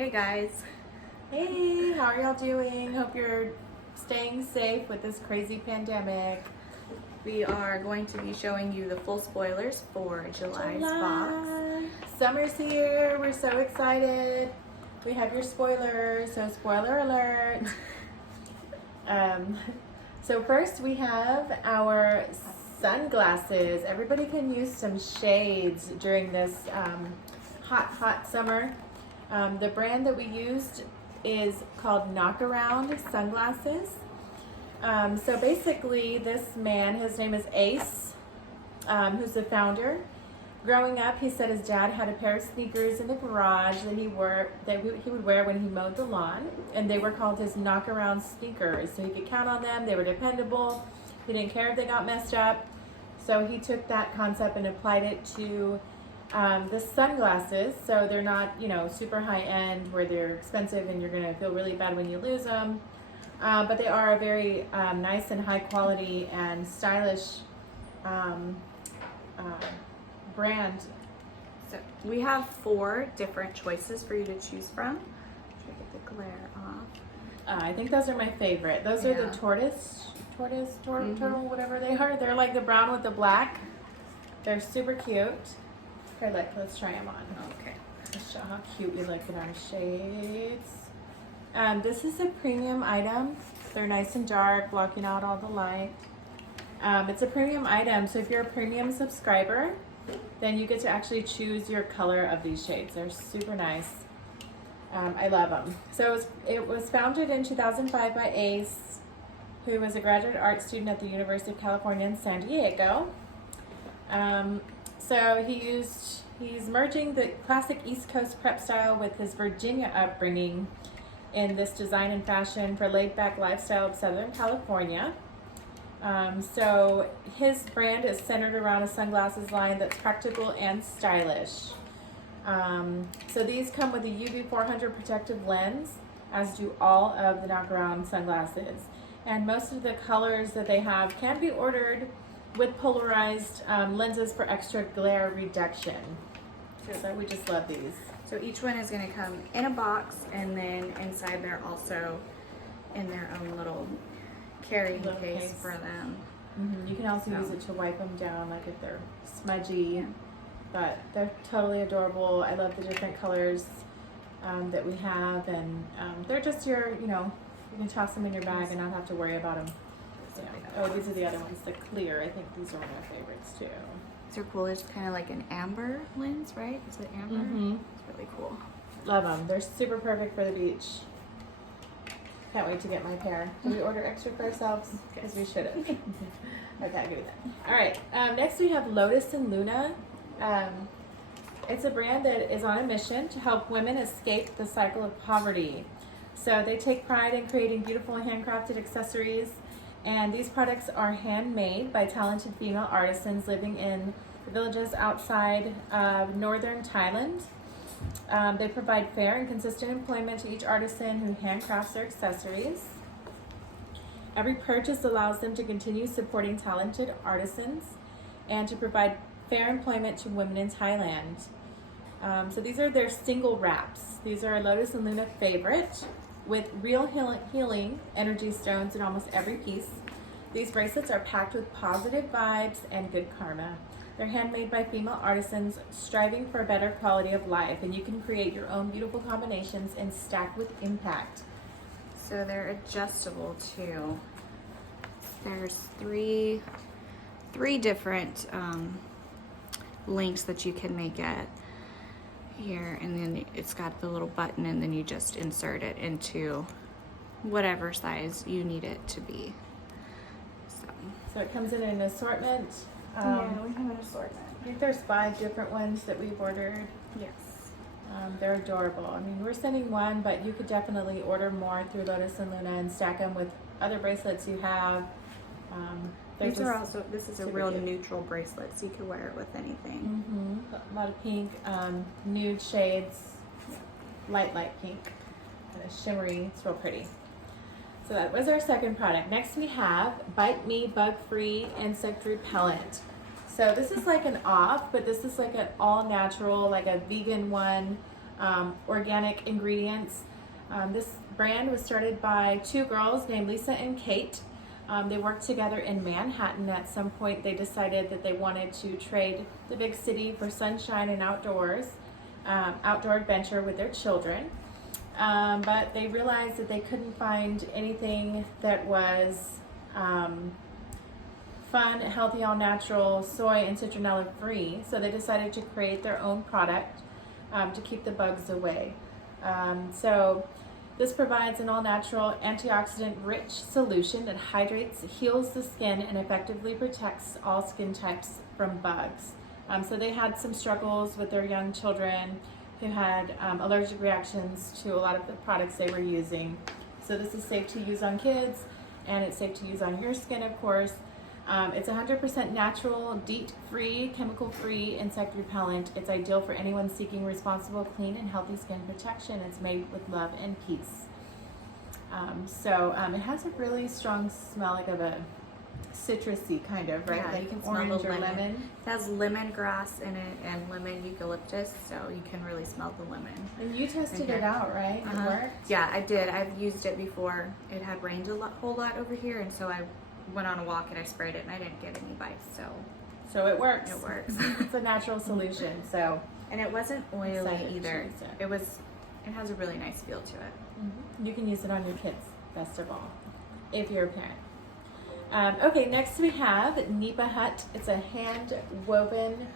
Hey guys. Hey, how are y'all doing? Hope you're staying safe with this crazy pandemic. We are going to be showing you the full spoilers for July's box. Summer's here. We're so excited. We have your spoilers, so spoiler alert. So first we have our sunglasses. Everybody can use some shades during this hot summer. The brand that we used is called Knockaround Sunglasses. So basically this man, his name is Ace, who's the founder. Growing up, he said his dad had a pair of sneakers in the garage that he would wear when he mowed the lawn, and they were called his Knockaround sneakers. So he could count on them. They were dependable. He didn't care if they got messed up. So he took that concept and applied it to the sunglasses. So they're not, super high end where they're expensive and you're gonna feel really bad when you lose them. But they are a very nice and high quality and stylish brand. So we have 4 different choices for you to choose from. Try to get the glare off. I think those are my favorite. Those are the turtle, whatever they are. They're like the brown with the black. They're super cute. Here, let's try them on. Okay. Let's show how cute we look in our shades. This is a premium item. They're nice and dark, blocking out all the light. It's a premium item, so if you're a premium subscriber, then you get to actually choose your color of these shades. They're super nice. I love them. So it was founded in 2005 by Ace, who was a graduate art student at the University of California in San Diego. So he's merging the classic East Coast prep style with his Virginia upbringing in this design and fashion for laid-back lifestyle of Southern California. So his brand is centered around a sunglasses line that's practical and stylish. So these come with a UV 400 protective lens, as do all of the Knockaround sunglasses. And most of the colors that they have can be ordered with polarized lenses for extra glare reduction. So we just love these. So each one is going to come in a box, and then inside they're also in their own little carrying case for them. You can also use it to wipe them down, like if they're smudgy. But they're totally adorable. I love the different colors that we have, and they're just you can toss them in your bag and not have to worry about them. Oh, these are the other ones, the clear. I think these are my favorites too. These are cool. It's kind of like an amber lens, right? Is it amber? It's really cool. Love them. They're super perfect for the beach. Can't wait to get my pair. Did we order extra for ourselves? Because we should have. Okay, I'll do that. All right. Next we have Lotus Luna. It's a brand that is on a mission to help women escape the cycle of poverty. So they take pride in creating beautiful handcrafted accessories, and these products are handmade by talented female artisans living in the villages outside of northern Thailand. They provide fair and consistent employment to each artisan who handcrafts their accessories. Every purchase allows them to continue supporting talented artisans and to provide fair employment to women in Thailand. So these are their single wraps. These are a Lotus and Luna favorite with real healing energy stones in almost every piece. These bracelets are packed with positive vibes and good karma. They're handmade by female artisans striving for a better quality of life, and you can create your own beautiful combinations and stack with impact. So they're adjustable too. There's three different lengths that you can make it here, and then it's got the little button, and then you just insert it into whatever size you need it to be. So it comes in an assortment. We have an assortment. I think there's 5 different ones that we've ordered. Yes. They're adorable. I mean, we're sending one, but you could definitely order more through Lotus and Luna and stack them with other bracelets you have. This is a real neutral bracelet, so you can wear it with anything. A lot of pink, nude shades, light pink, and a shimmery. It's real pretty. So that was our second product. Next we have Bite Me Bug-Free Insect Repellent. So this is like an off, but this is like an all natural, like a vegan one. organic ingredients. This brand was started by two girls named Lisa and Kate. They worked together in Manhattan. At some point they decided that they wanted to trade the big city for sunshine and outdoor adventure with their children. But they realized that they couldn't find anything that was fun, healthy, all natural, soy and citronella free. So they decided to create their own product to keep the bugs away. So this provides an all-natural, antioxidant-rich solution that hydrates, heals the skin, and effectively protects all skin types from bugs. So they had some struggles with their young children who had allergic reactions to a lot of the products they were using. So this is safe to use on kids, and it's safe to use on your skin, of course. It's 100% natural, DEET-free, chemical-free, insect repellent. It's ideal for anyone seeking responsible, clean, and healthy skin protection. It's made with love and peace. It has a really strong smell, like of a citrusy kind of, right? Yeah, like you can smell orange the or lemon. lemon. It has lemongrass in it and lemon eucalyptus, so you can really smell the lemon. And you tested it out, right? It worked? Yeah, I did. I've used it before. It had rained a whole lot over here, and so I went on a walk and I sprayed it, and I didn't get any bites. So it works. It works. It's a natural solution. So and it wasn't oily excited to either. use It has a really nice feel to it. You can use it on your kids, best of all, if you're a parent. Okay, next we have Nipa Hut. It's a hand woven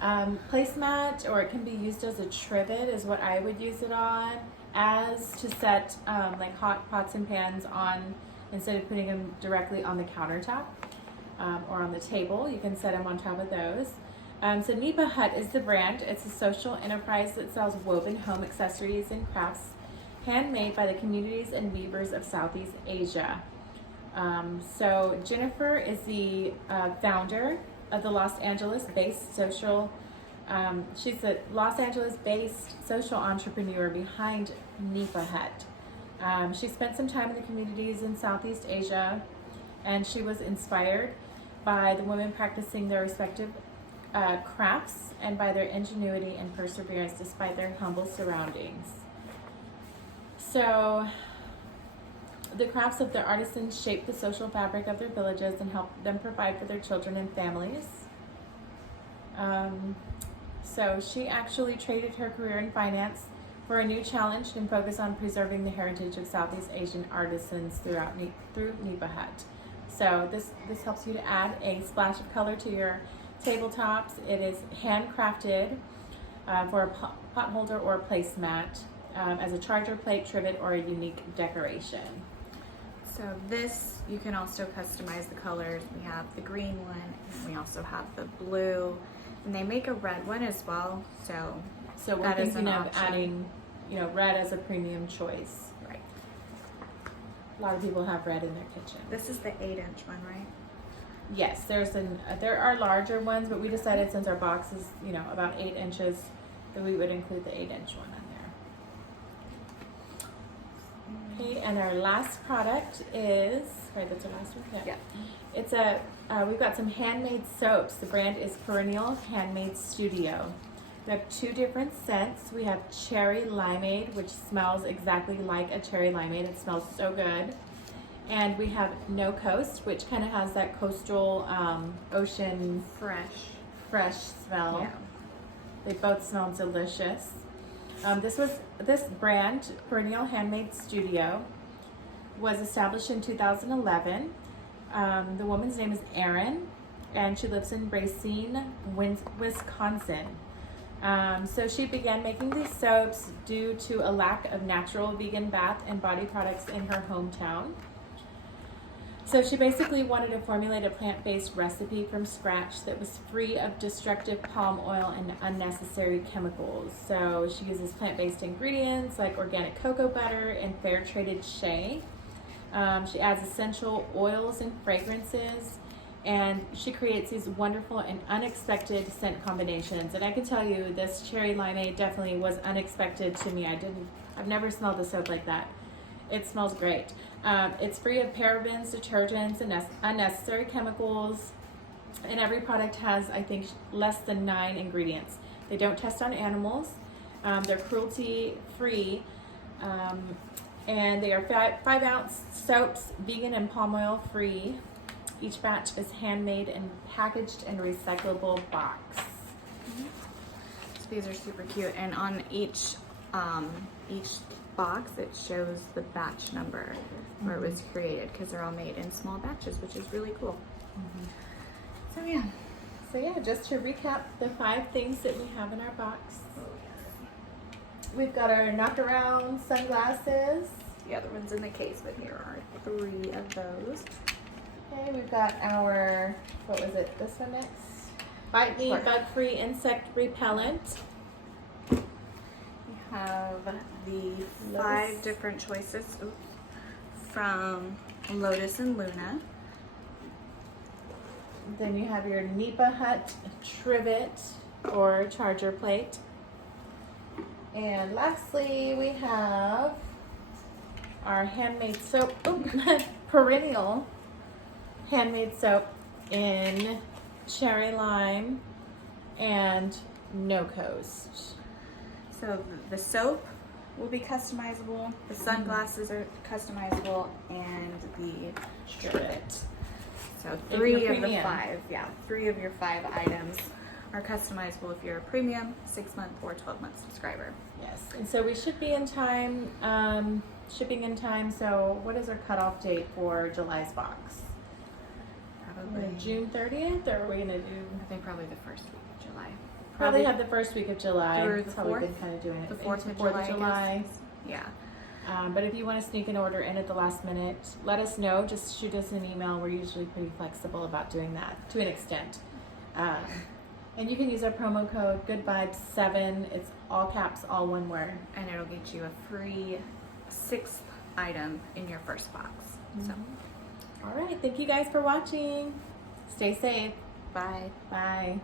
placemat, or it can be used as a trivet, is what I would use it on, as to set like hot pots and pans on, instead of putting them directly on the countertop or on the table. You can set them on top of those. So Nipa Hut is the brand. It's a social enterprise that sells woven home accessories and crafts handmade by the communities and weavers of Southeast Asia. So Jennifer is the founder of the Los Angeles-based social, she's the Los Angeles-based social entrepreneur behind Nipa Hut. She spent some time in the communities in Southeast Asia, and she was inspired by the women practicing their respective crafts and by their ingenuity and perseverance despite their humble surroundings. So the crafts of the artisans shape the social fabric of their villages and help them provide for their children and families. So she actually traded her career in finance for a new challenge and focus on preserving the heritage of Southeast Asian artisans through Nipa Hut. So this helps you to add a splash of color to your tabletops. It is handcrafted for a pot holder or placemat, as a charger plate, trivet, or a unique decoration. So this, you can also customize the colors. We have the green one, and we also have the blue, and they make a red one as well. So we're thinking of adding, red as a premium choice. Right. A lot of people have red in their kitchen. This is the 8-inch one, right? Yes, there are larger ones, but we decided since our box is, about 8 inches, that we would include the 8-inch one on there. Okay, and our last product is, right, that's our last one? Yeah. It's we've got some handmade soaps. The brand is Perennial Handmade Studio. We have 2 different scents. We have Cherry Limeade, which smells exactly like a cherry limeade. It smells so good. And we have No Coast, which kind of has that coastal ocean fresh smell. Yeah. They both smell delicious. This brand, Perennial Handmade Studio, was established in 2011. The woman's name is Erin, and she lives in Racine, Wisconsin. So she began making these soaps due to a lack of natural vegan bath and body products in her hometown. So she basically wanted to formulate a plant-based recipe from scratch that was free of destructive palm oil and unnecessary chemicals. So she uses plant-based ingredients like organic cocoa butter and fair-traded shea. She adds essential oils and fragrances, and she creates these wonderful and unexpected scent combinations. And I can tell you, this cherry limeade definitely was unexpected to me. I've never smelled a soap like that. It smells great. It's free of parabens, detergents, and unnecessary chemicals. And every product has, I think, less than 9 ingredients. They don't test on animals. They're cruelty free. And they are 5-ounce soaps, vegan and palm oil free. Each batch is handmade and packaged in a recyclable box. So these are super cute, and on each box it shows the batch number where it was created, because they're all made in small batches, which is really cool. So yeah. So yeah, just to recap the 5 things that we have in our box. We've got our knock around sunglasses. The other one's in the case, but here are 3 of those. Okay, we've got our, what was it, this one next? Bite Me Bug-Free Insect Repellent. We have the 5 different choices from Lotus and Luna. Then you have your Nipa Hut Trivet or charger plate. And lastly, we have our handmade soap, Perennial handmade soap in cherry lime and no coast. So the soap will be customizable, the sunglasses are customizable, and the trivet. So 3 of the 5, 3 of your 5 items are customizable if you're a premium, 6-month or 12-month subscriber. Yes, and so we should be in time, shipping in time. So what is our cutoff date for July's box? Probably June 30th, or are we gonna do? I think probably the first week of July. Probably have the first week of July. Through the That's how we've 4th? been kind of doing it. The 4th of July. July. Yeah. But if you want to sneak an order in at the last minute, let us know. Just shoot us an email. We're usually pretty flexible about doing that to an extent. And you can use our promo code GoodVibes7. It's all caps, all one word. And it'll get you a free 6th item in your first box. So, All right. Thank you guys for watching. Stay safe. bye. Bye.